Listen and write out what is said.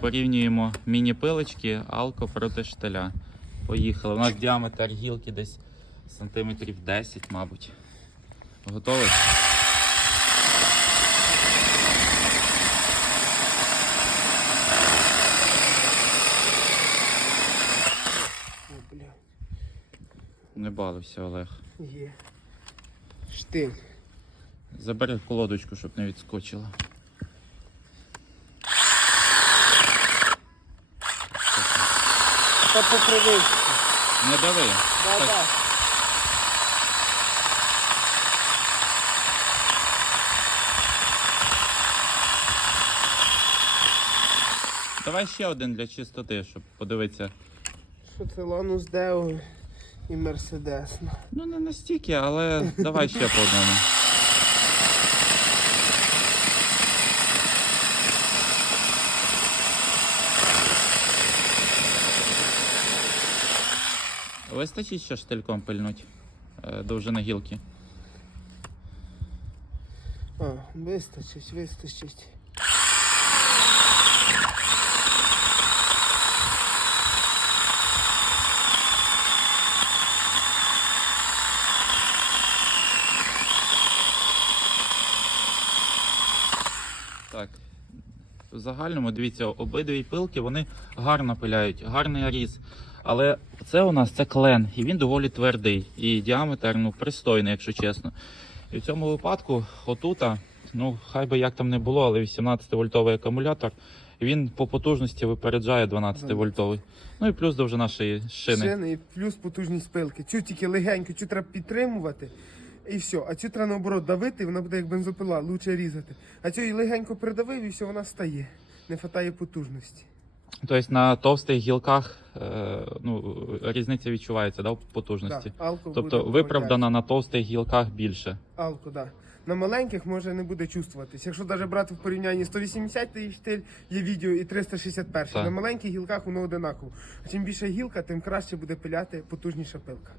Порівнюємо міні-пилочки алко проти штиля. Поїхали. У нас діаметр гілки десь сантиметрів 10, мабуть. Готовий? Не балуйся, Олег. є. Штиль. Забери колодочку, щоб не відскочила. Та по привичці. Не дави. Да, Так. да. Давай ще один для чистоти, щоб подивитися. Що це Ланус Део і Мерседес. Ну не настільки, але давай ще по одному. Вистачить ще штильком пильнуть е, довжина гілки. А, вистачить, вистачить. Так. В загальному, дивіться, обидві пилки вони гарно пиляють, гарний різ. Але це у нас це клен, і він доволі твердий. І діаметр ну, пристойний, якщо чесно. І в цьому випадку, отута, ну хай би як там не було, але 18-вольтовий акумулятор, він по потужності випереджає 12-вольтовий. Ну і плюс довжина шиї, шини. Шини і плюс потужність пилки. Цю тільки легенько, цю треба підтримувати. І все. А цю треба наоборот давити, вона буде як бензопила, лучше різати. А цю і легенько придавив, і все, вона стає. Не хватає потужності. Тобто на товстих гілках е, ну, різниця відчувається да, в потужності. Да, алко Тобто буде виправдана на товстих гілках більше. Алко, да. На маленьких може не буде чувствуватись. Якщо навіть брати в порівнянні 180 штиль, є відео і 361. Так. На маленьких гілках воно одинаково. Чим більше гілка, тим краще буде пиляти потужніша пилка.